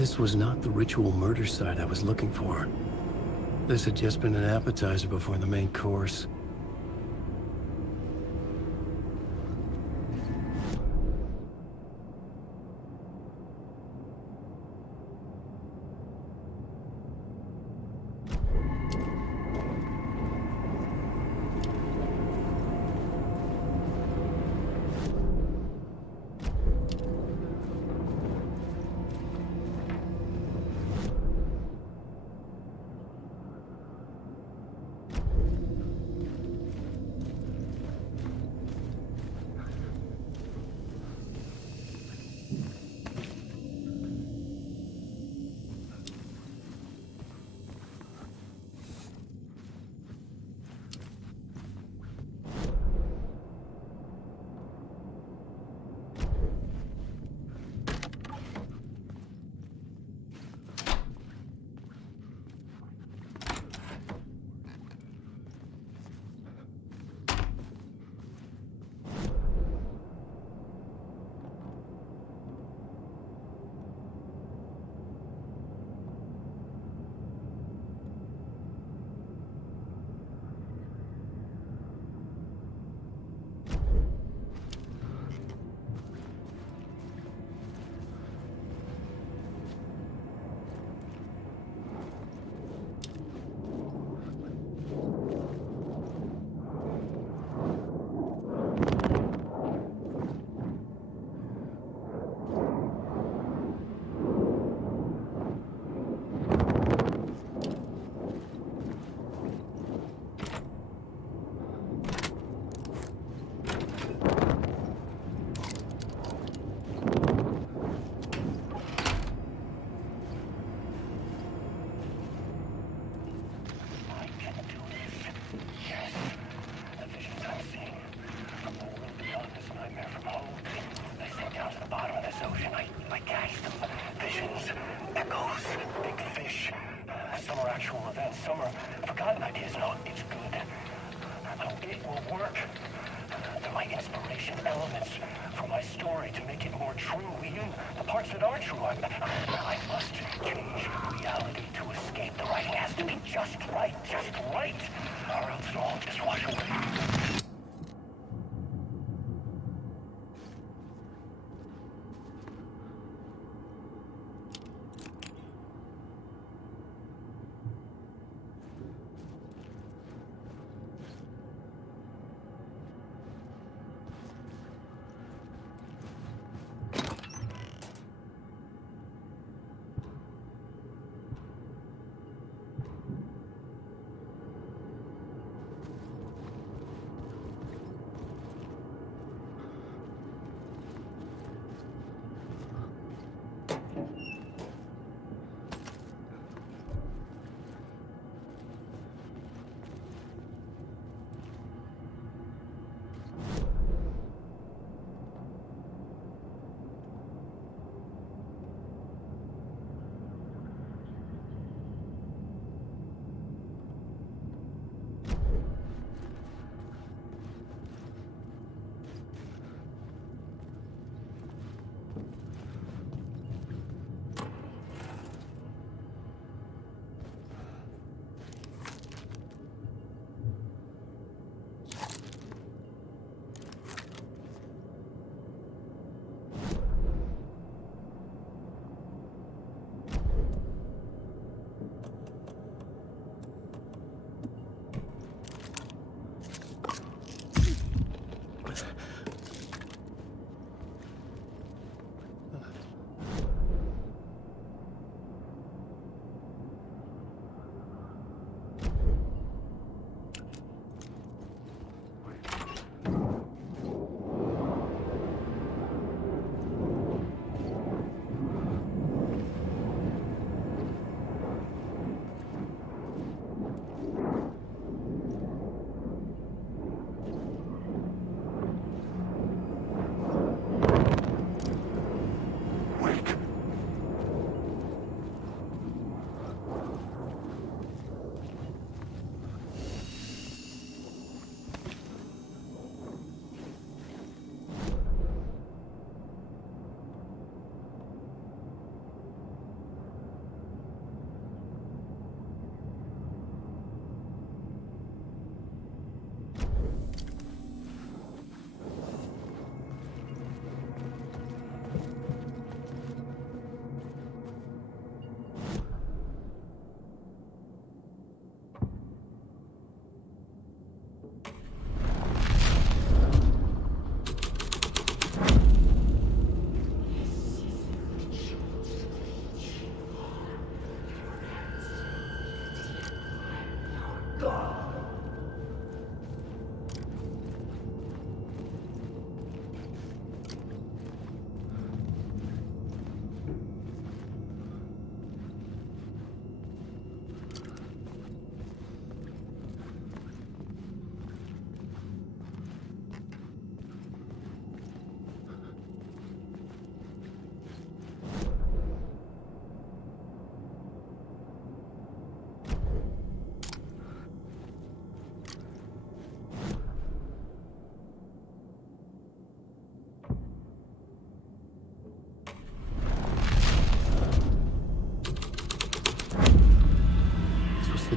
This was not the ritual murder site I was looking for. This had just been an appetizer before the main course.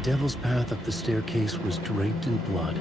devil's path up the staircase was draped in blood.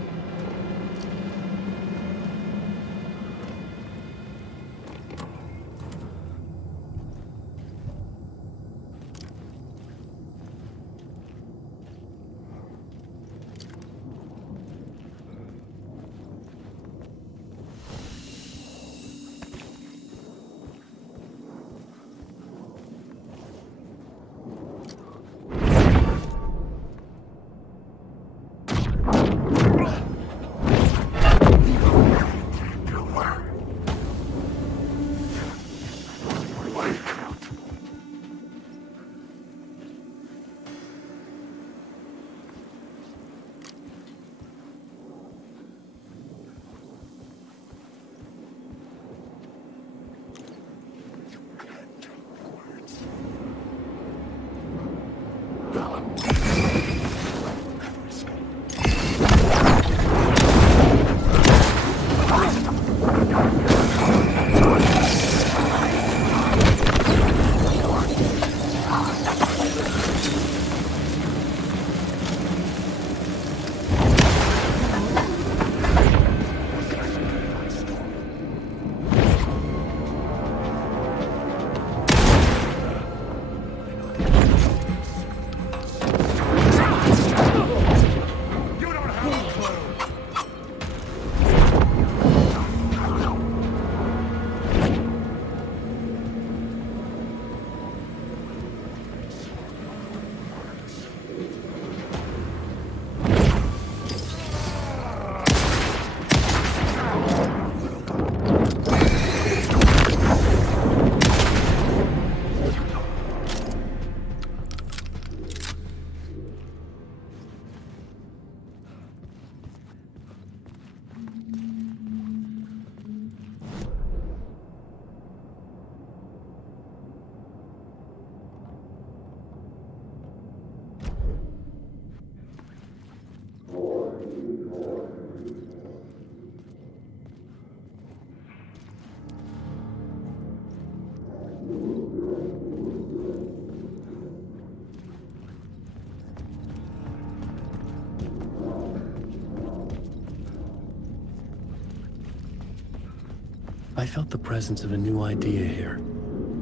I felt the presence of a new idea here.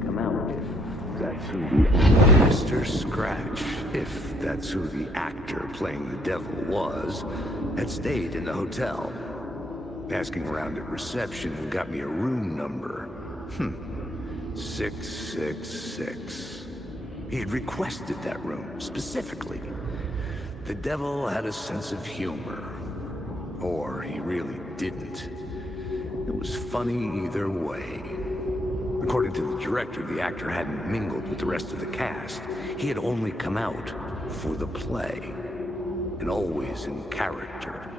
Come out if that's who Mr. Scratch, if that's who the actor playing the devil was, had stayed in the hotel. Asking around at reception got me a room number. 666. He had requested that room, specifically. The devil had a sense of humor. Or he really didn't. It was funny either way. According to the director, the actor hadn't mingled with the rest of the cast. He had only come out for the play, and always in character.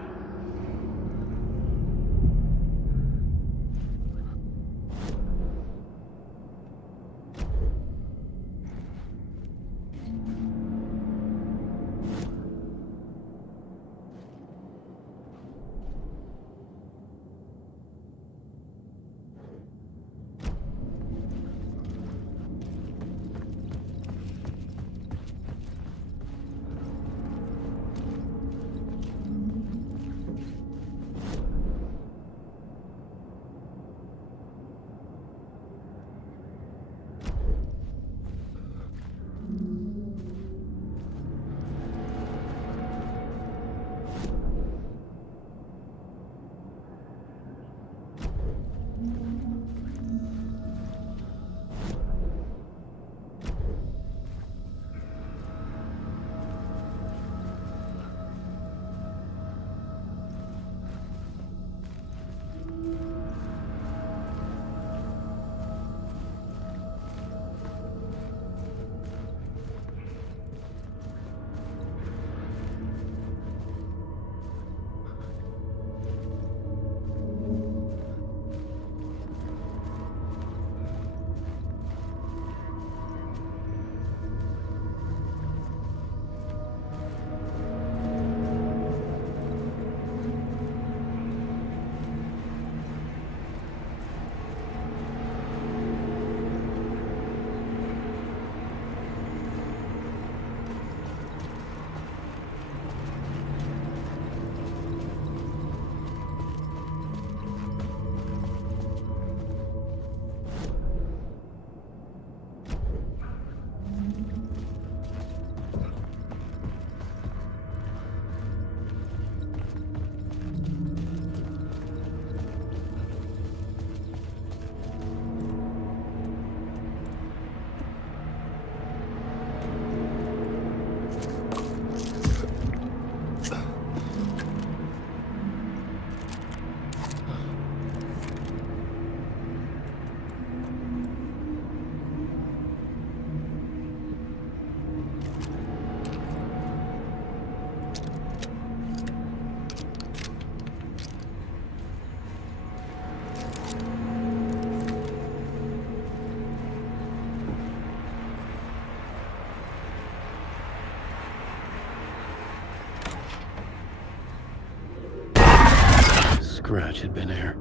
scratch had been there.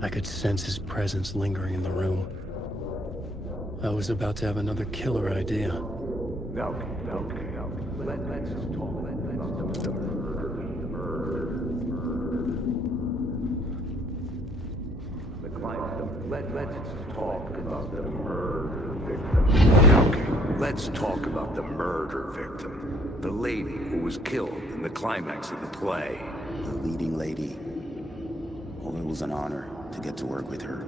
I could sense his presence lingering in the room. I was about to have another killer idea. No. Let's just talk about the murder. Let's talk about the murder victim. Okay, let's talk about the murder victim. The lady who was killed in the climax of the play. The leading lady. Oh, it was an honor to get to work with her.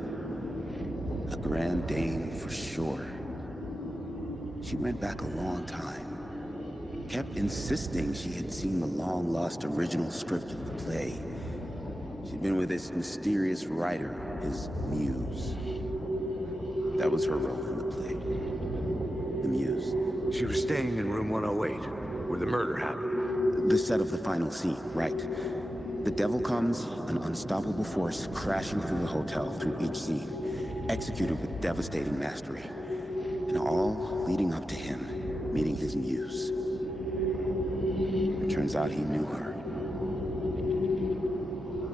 A grand dame for sure. She went back a long time. Kept insisting she had seen the long-lost original script of the play. She'd been with this mysterious writer, his muse. That was her role in the play. The muse. She was staying in room 108, where the murder happened. The set of the final scene, right. The devil comes, an unstoppable force crashing through the hotel through each scene, executed with devastating mastery. And all leading up to him meeting his muse. It turns out he knew her.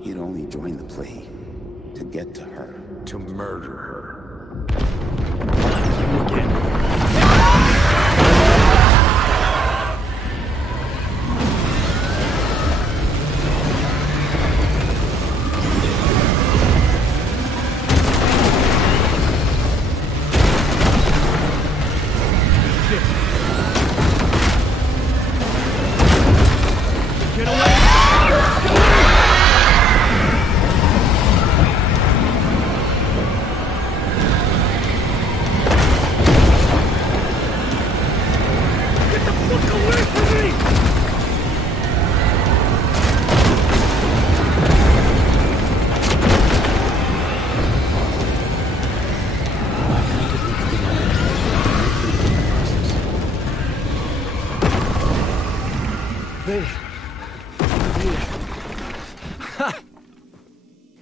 He had only joined the play to get to her. To murder her. You again.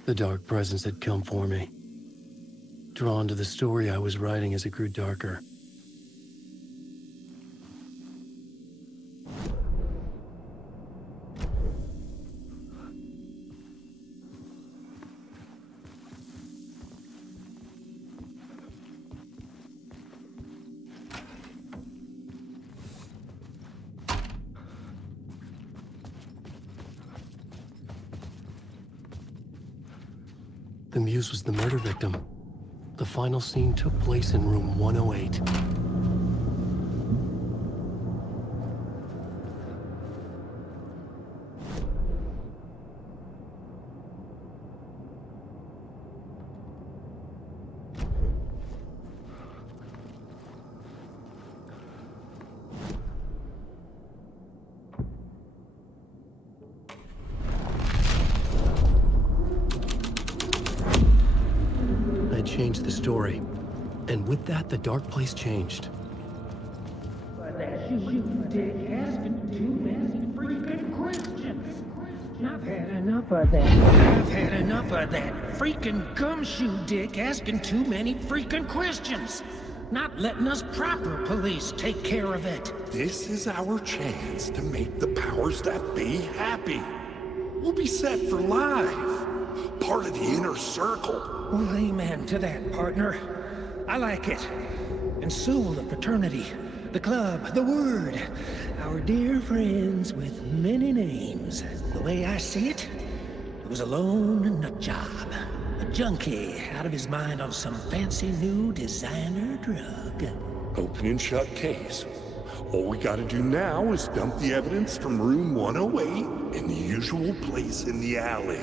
The dark presence had come for me, drawn to the story I was writing as it grew darker. The muse was the murder victim. The final scene took place in room 108. Changed the story, and with that, the dark place changed. But that you dick asking too many freaking questions. I've had enough of that. I've had enough of that freaking gumshoe dick asking too many freaking questions. Not letting us proper police take care of it. This is our chance to make the powers that be happy. We'll be set for life. Part of the inner circle. Well, amen to that, partner. I like it. And so will the fraternity, the club, the word. Our dear friends with many names. The way I see it, it was a lone nut job. A junkie out of his mind on some fancy new designer drug. Open and shut case. All we gotta do now is dump the evidence from room 108 in the usual place in the alley.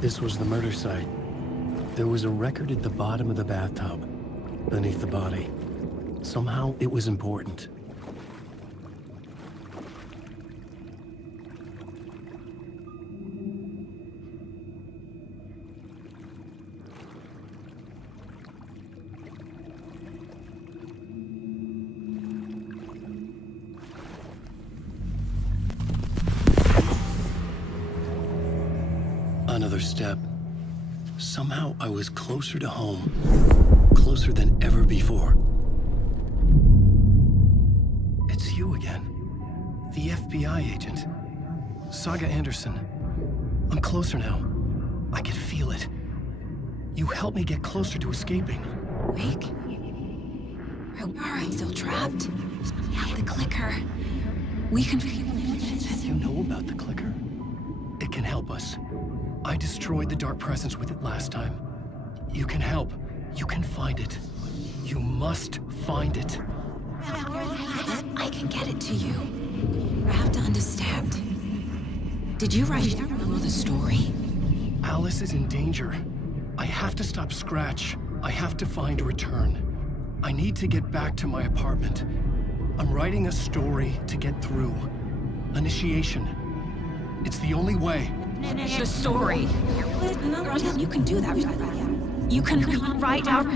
This was the murder site. There was a record at the bottom of the bathtub, beneath the body. Somehow it was important. Another step. Somehow I was closer to home. Closer than ever before. It's you again. The FBI agent. Saga Anderson. I'm closer now. I can feel it. You helped me get closer to escaping. Wake? Are we still trapped? Yeah, the clicker. We can... You know about the clicker? It can help us. I destroyed the dark presence with it last time. You can help. You can find it. You must find it. I can get it to you. I have to understand. Did you write down the story? Alice is in danger. I have to stop Scratch. I have to find a return. I need to get back to my apartment. I'm writing a story to get through. Initiation. It's the only way. The story. You can do that. You can write out.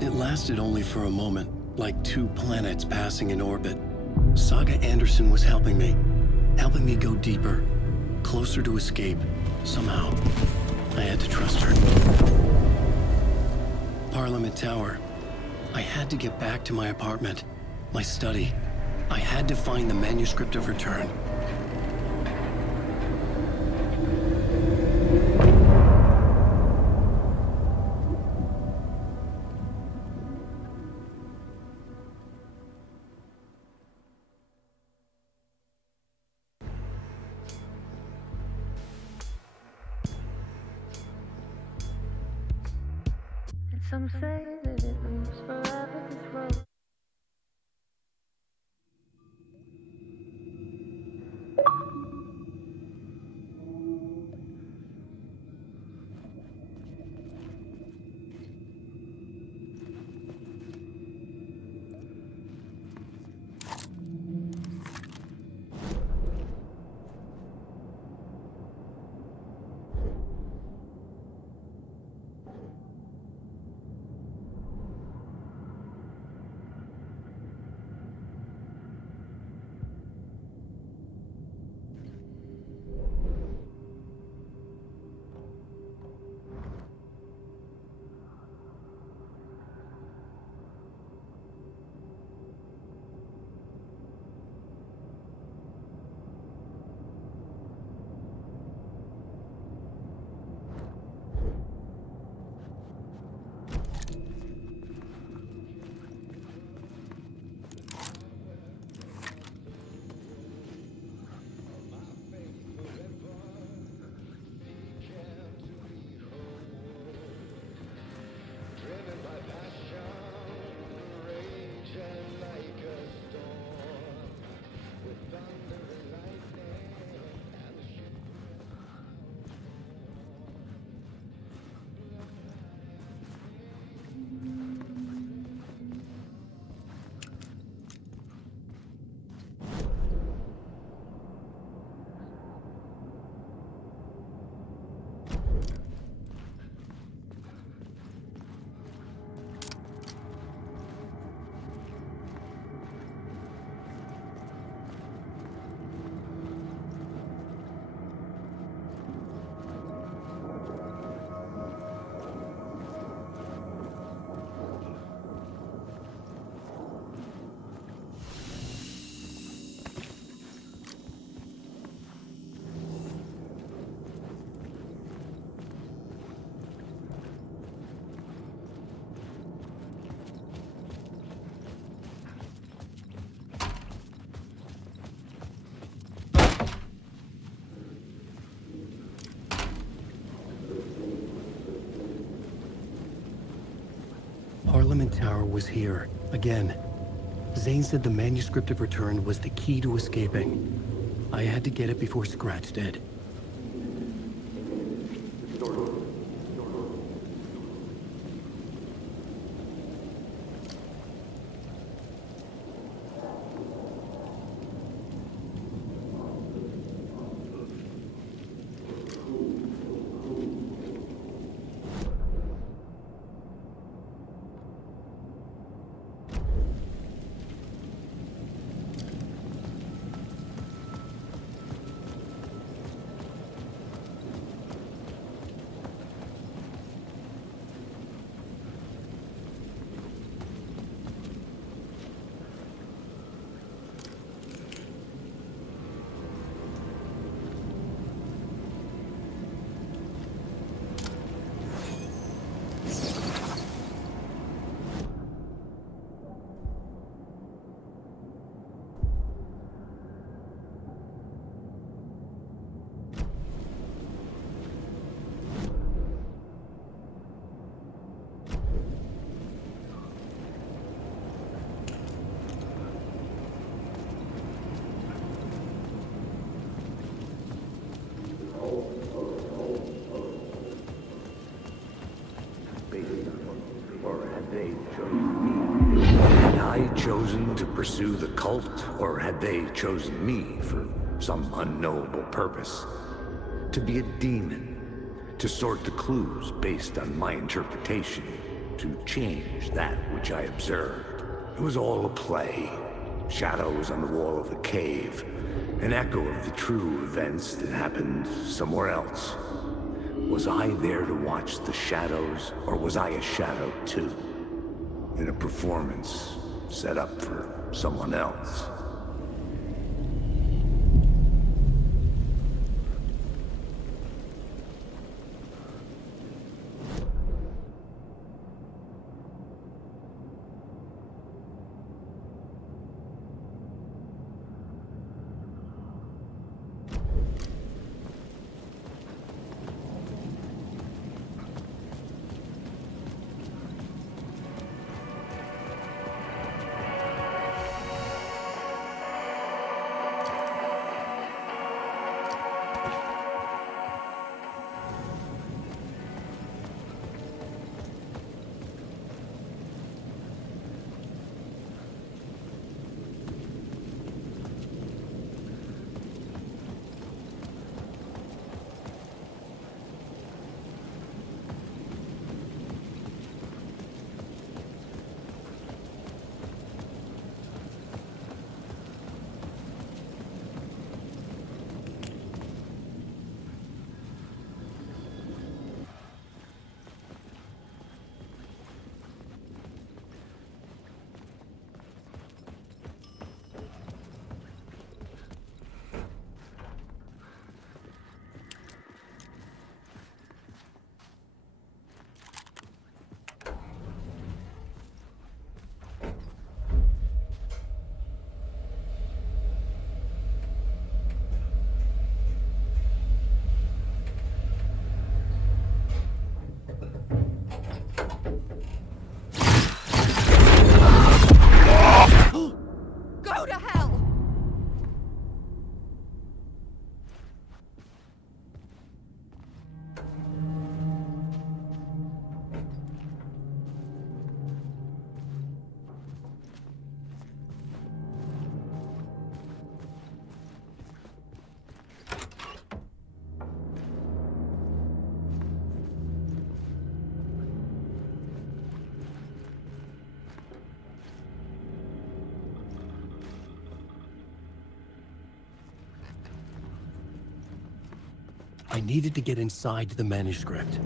It lasted only for a moment, like two planets passing in orbit. Saga Anderson was helping me go deeper, closer to escape. Somehow, I had to trust her. Parliament Tower. I had to get back to my apartment, my study. I had to find the manuscript of return. Some say that it moves forever this road. tower was here, again. Zane said the manuscript of Return was the key to escaping. I had to get it before Scratch did. Had I chosen to pursue the cult, or had they chosen me for some unknowable purpose? To be a demon, to sort the clues based on my interpretation, to change that which I observed. It was all a play. Shadows on the wall of the cave, an echo of the true events that happened somewhere else. Was I there to watch the shadows, or was I a shadow too? In a performance set up for someone else. Go to hell! I needed to get inside the manuscript.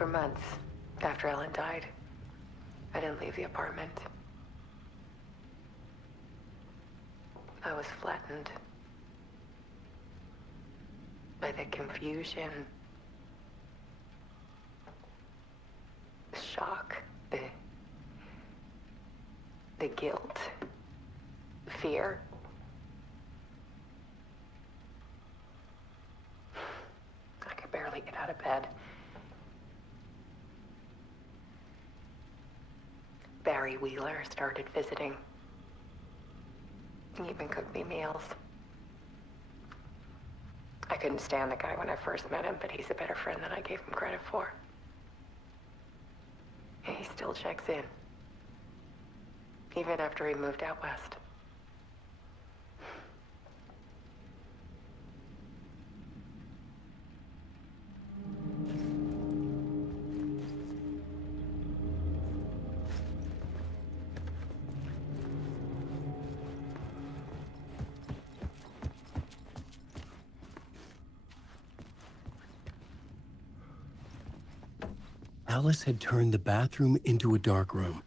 For months after Ellen died, I didn't leave the apartment. I was flattened by the confusion, the shock, the guilt, fear. I could barely get out of bed. Barry Wheeler started visiting. He even cooked me meals. I couldn't stand the guy when I first met him, but he's a better friend than I gave him credit for. And he still checks in. Even after he moved out west. Alice had turned the bathroom into a dark room.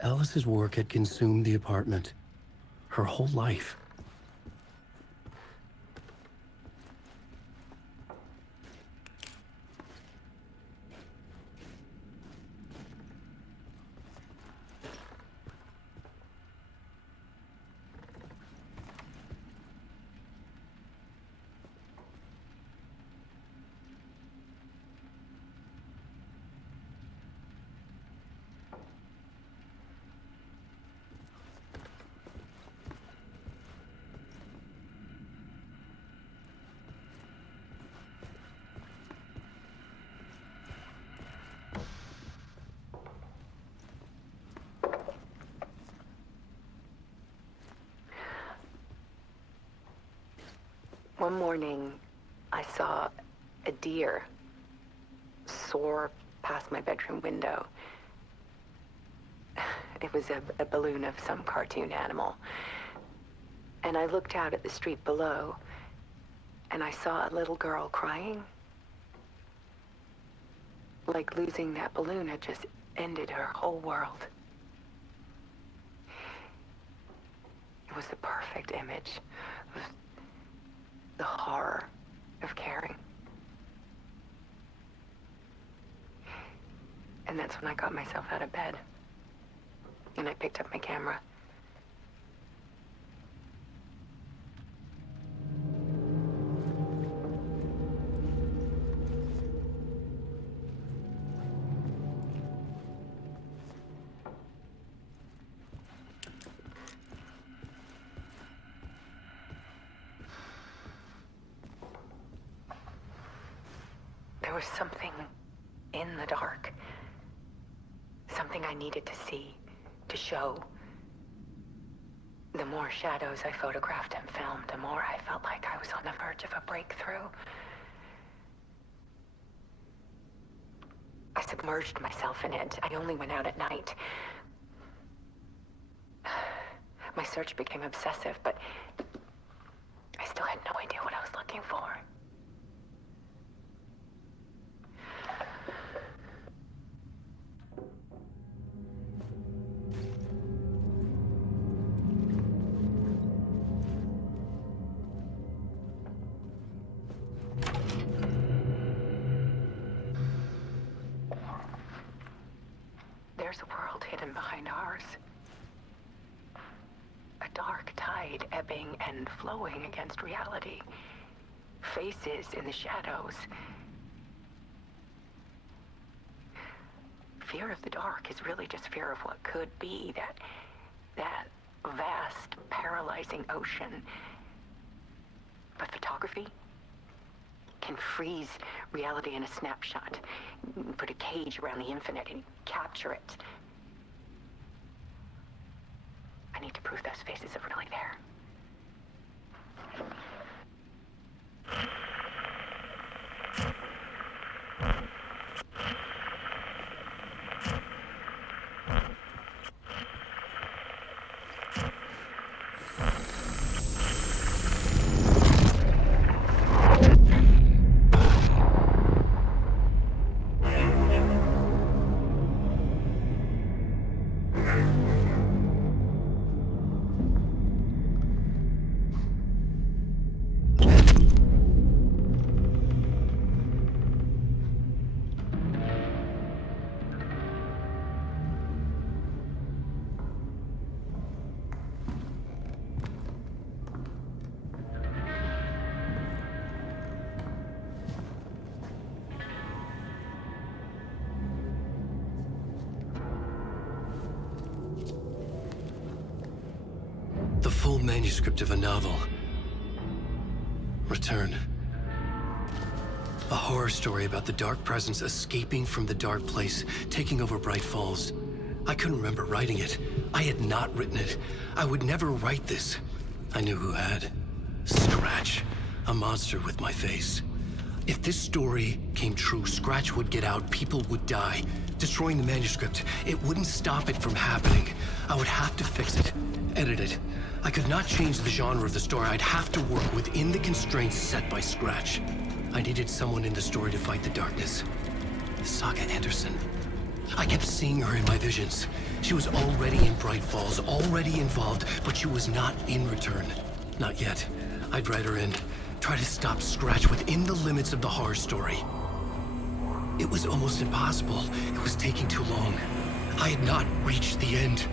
Alice's work had consumed the apartment. Her whole life. One morning, I saw a deer soar past my bedroom window. It was a balloon of some cartoon animal. And I looked out at the street below, and I saw a little girl crying. Like losing that balloon had just ended her whole world. It was the perfect image of the horror of caring. And that's when I got myself out of bed. And I picked up my camera. There was something in the dark. Something I needed to see, to show. The more shadows I photographed and filmed, the more I felt like I was on the verge of a breakthrough. I submerged myself in it. I only went out at night. My search became obsessive, but I still had no idea what I was looking for. world hidden behind ours. A dark tide ebbing and flowing against reality. Faces in the shadows. Fear of the dark is really just fear of what could be, that vast, paralyzing ocean. But photography can freeze reality in a snapshot, put a cage around the infinite and capture it. I need to prove those faces are really there. The full manuscript of a novel. Return. A horror story about the dark presence escaping from the dark place, taking over Bright Falls. I couldn't remember writing it. I had not written it. I would never write this. I knew who had. Scratch. A monster with my face. If this story came true, Scratch would get out, people would die. Destroying the manuscript, it wouldn't stop it from happening. I would have to fix it, edit it. I could not change the genre of the story. I'd have to work within the constraints set by Scratch. I needed someone in the story to fight the darkness. Saga Anderson. I kept seeing her in my visions. She was already in Bright Falls, already involved, but she was not in Return. Not yet. I'd write her in. Try to stop Scratch within the limits of the horror story. It was almost impossible. It was taking too long. I had not reached the end.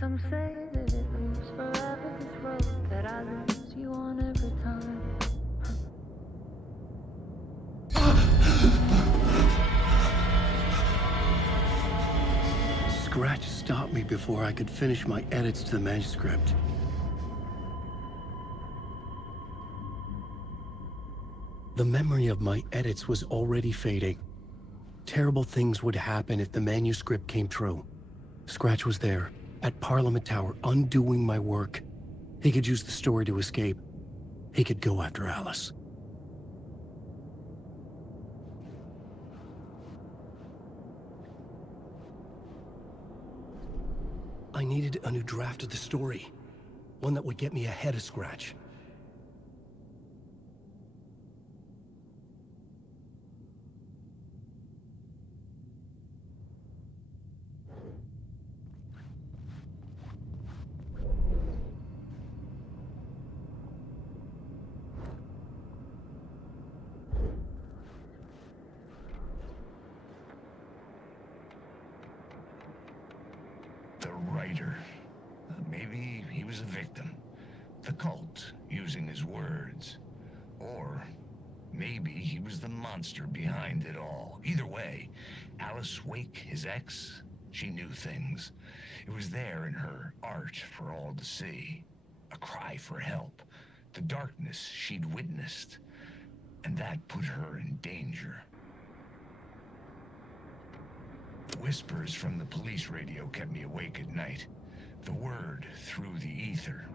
Some say that it moves forever, this road that I lose you on every time. Scratch stopped me before I could finish my edits to the manuscript. The memory of my edits was already fading. Terrible things would happen if the manuscript came true. Scratch was there, at Parliament Tower, undoing my work. He could use the story to escape. He could go after Alice. I needed a new draft of the story. One that would get me ahead of Scratch. Writer. Maybe he was a victim. The cult, using his words. Or maybe he was the monster behind it all. Either way, Alice Wake, his ex, she knew things. It was there in her art for all to see. A cry for help. The darkness she'd witnessed. And that put her in danger. Whispers from the police radio kept me awake at night. The word through the ether.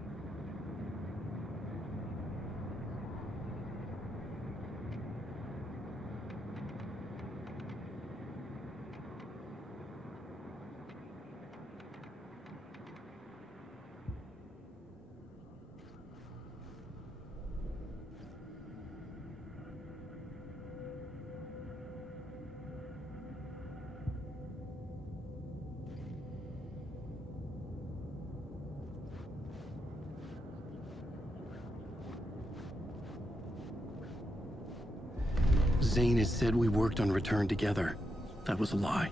Zane had said we worked on Return together. That was a lie.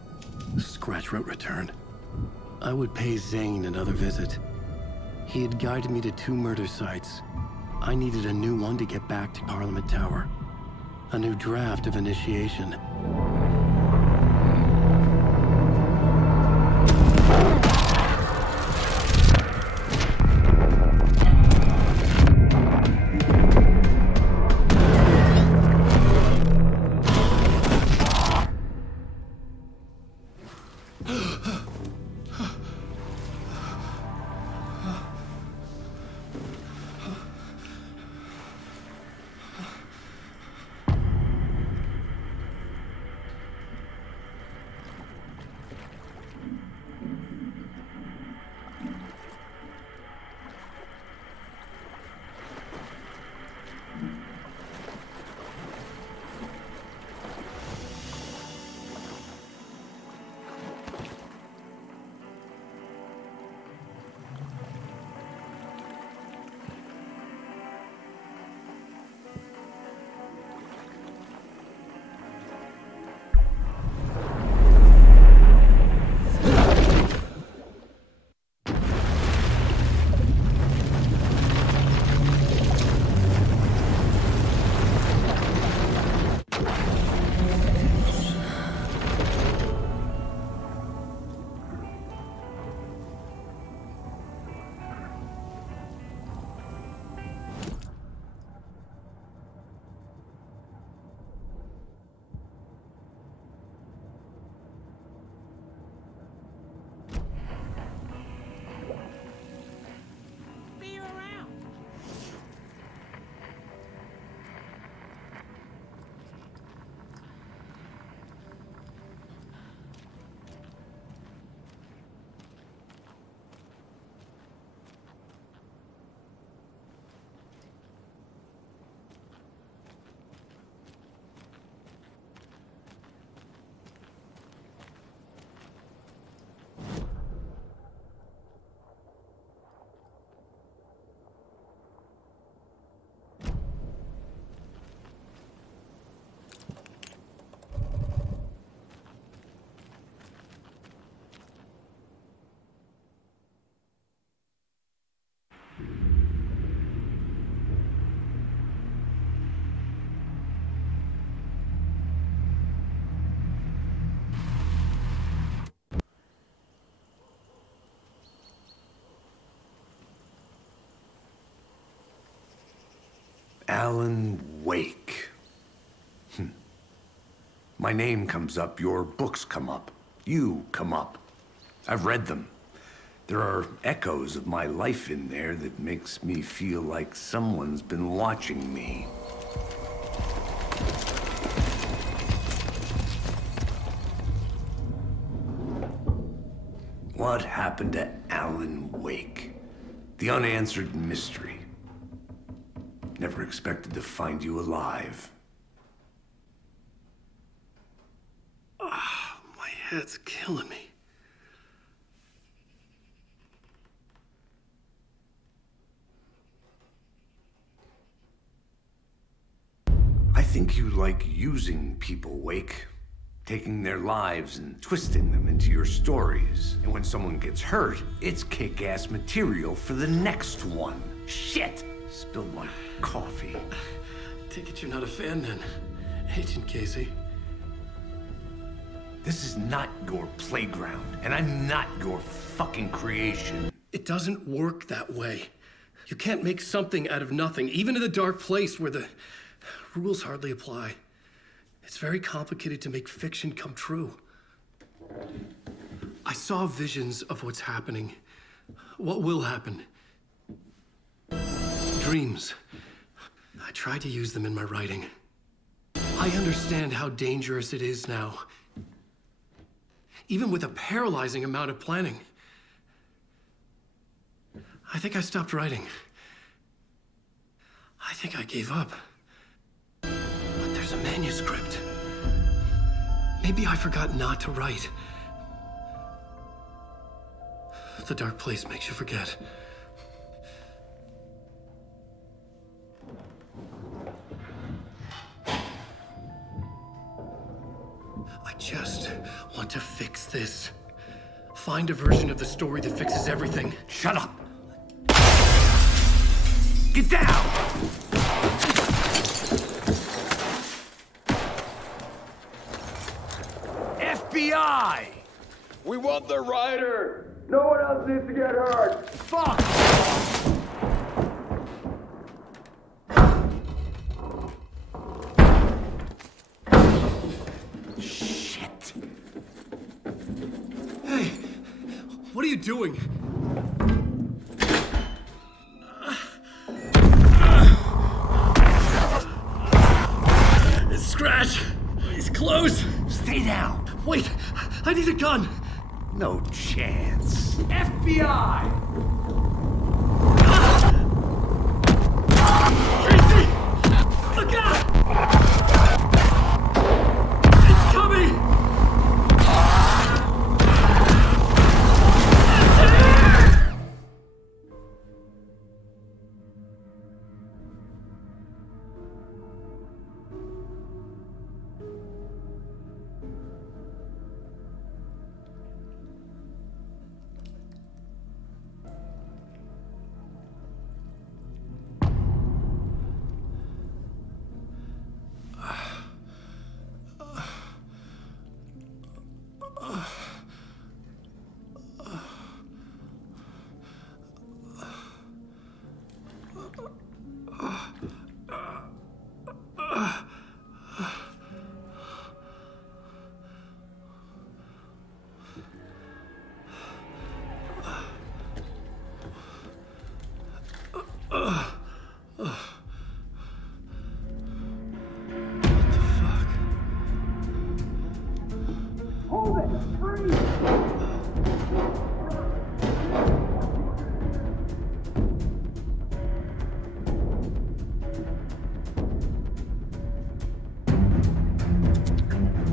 Scratch wrote Return. I would pay Zane another visit. He had guided me to 2 murder sites. I needed a new one to get back to Parliament Tower. A new draft of Initiation. Alan Wake. My name comes up, your books come up, you come up. I've read them. There are echoes of my life in there that makes me feel like someone's been watching me. What happened to Alan Wake? The unanswered mystery. Never expected to find you alive. Ah, my head's killing me. I think you like using people, Wake. Taking their lives and twisting them into your stories. And when someone gets hurt, it's kick-ass material for the next one. Shit! Spilled my coffee. Take it you're not a fan then, Agent Casey. This is not your playground, and I'm not your fucking creation. It doesn't work that way. You can't make something out of nothing, even in the dark place where the rules hardly apply. It's very complicated to make fiction come true. I saw visions of what's happening, what will happen. Dreams. I tried to use them in my writing. I understand how dangerous it is now. Even with a paralyzing amount of planning. I think I stopped writing. I think I gave up. But there's a manuscript. Maybe I forgot not to write. The dark place makes you forget. find a version of the story that fixes everything. Shut up! Get down! FBI! We want the rider! No one else needs to get hurt! Fuck! Shit! Hey, what are you doing? Scratch! He's close! Stay down! Wait, I need a gun! No chance. FBI! Casey! Look out! It's coming!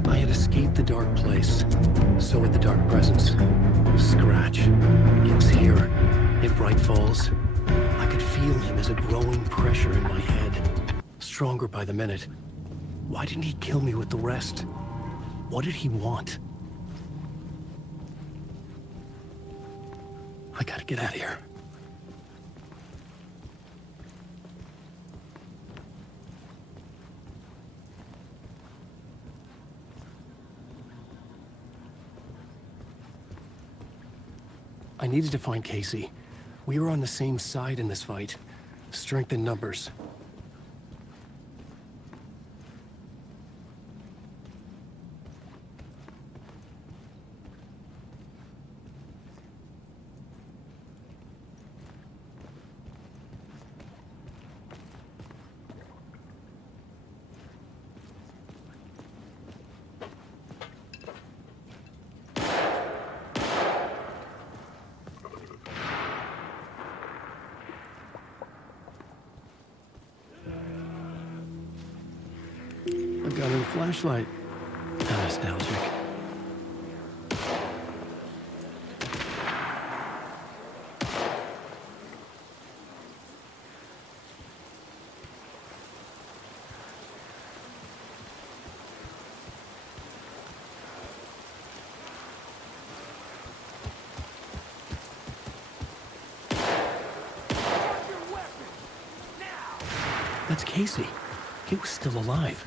I had escaped the dark place. So had the dark presence. Scratch. It was here, in Bright Falls. I could feel him as a growing pressure in my head. Stronger by the minute. Why didn't he kill me with the rest? What did he want? I gotta get out of here. I needed to find Casey. We were on the same side in this fight. Strength in numbers. A gun and a flashlight. How nostalgic. That's Casey. He was still alive.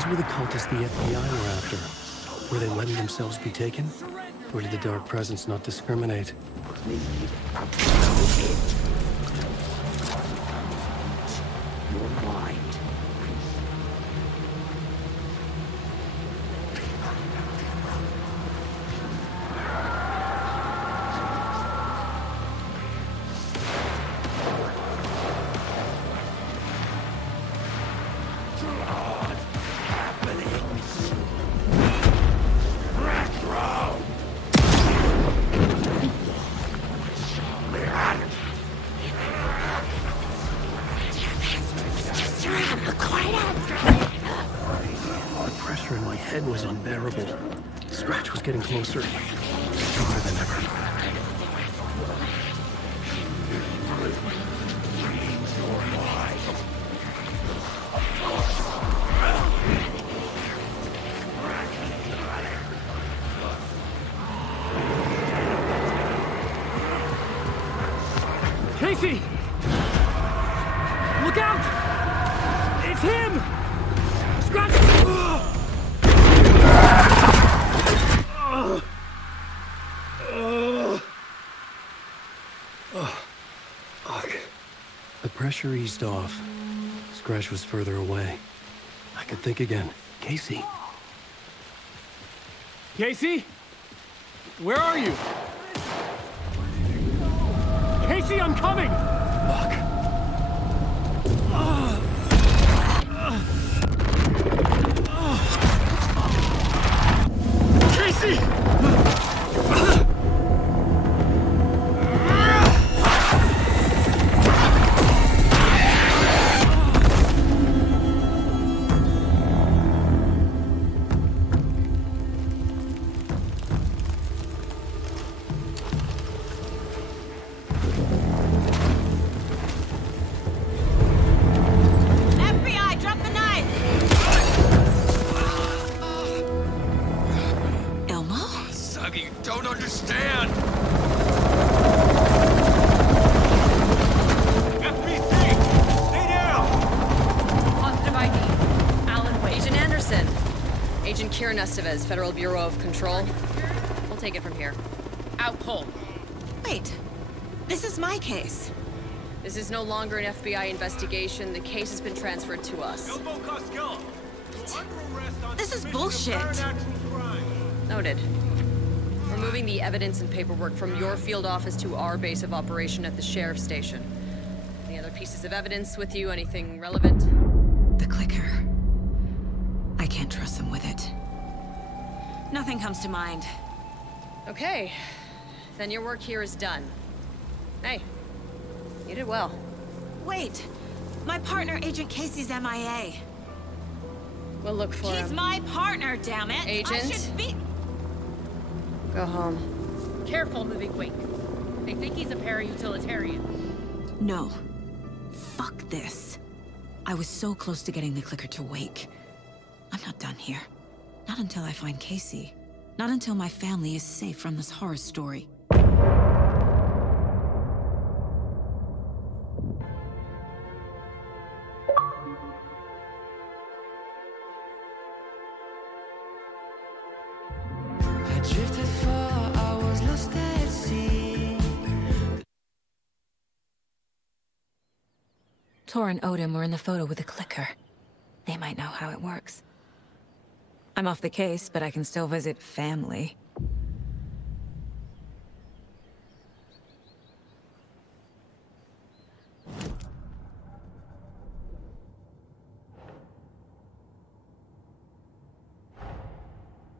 These were the cultists the FBI were after. Were they letting themselves be taken? Or did the Dark Presence not discriminate? Your mind. Was unbearable. Scratch was getting closer, stronger than ever. Casey! Look out! It's him! Scratch! The pressure eased off. Scratch was further away. I could think again. Casey. Casey? Where are you? Casey, I'm coming! Fuck. Casey! Federal Bureau of Control. We'll take it from here. Out cold. Wait. This is my case. This is no longer an FBI investigation. The case has been transferred to us. This is bullshit. Noted. We're moving the evidence and paperwork from your field office to our base of operation at the sheriff's station. Any other pieces of evidence with you? Anything relevant? The clicker. I can't trust them with it. Nothing comes to mind. Okay. Then your work here is done. Hey, you did well. Wait. My partner, Agent Casey's MIA. We'll look for him. He's my partner, damn it! Agent? I should be... Go home. Careful, moving wing. They think he's a para-utilitarian. No. Fuck this. I was so close to getting the clicker to wake. I'm not done here. Not until I find Casey. Not until my family is safe from this horror story. I drifted far, I was lost at sea. Tor and Odin were in the photo with the clicker. They might know how it works. I'm off the case, but I can still visit family.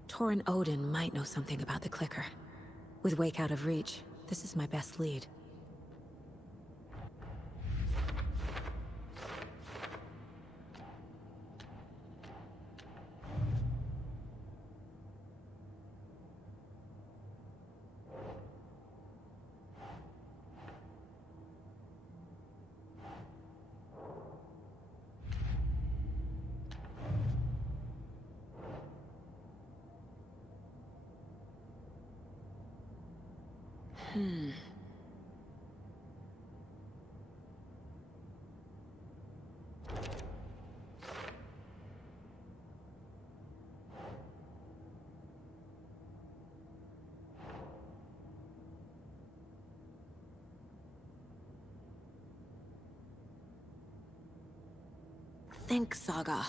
Tor and Odin might know something about the clicker. With Wake out of reach, this is my best lead. Thanks, Saga.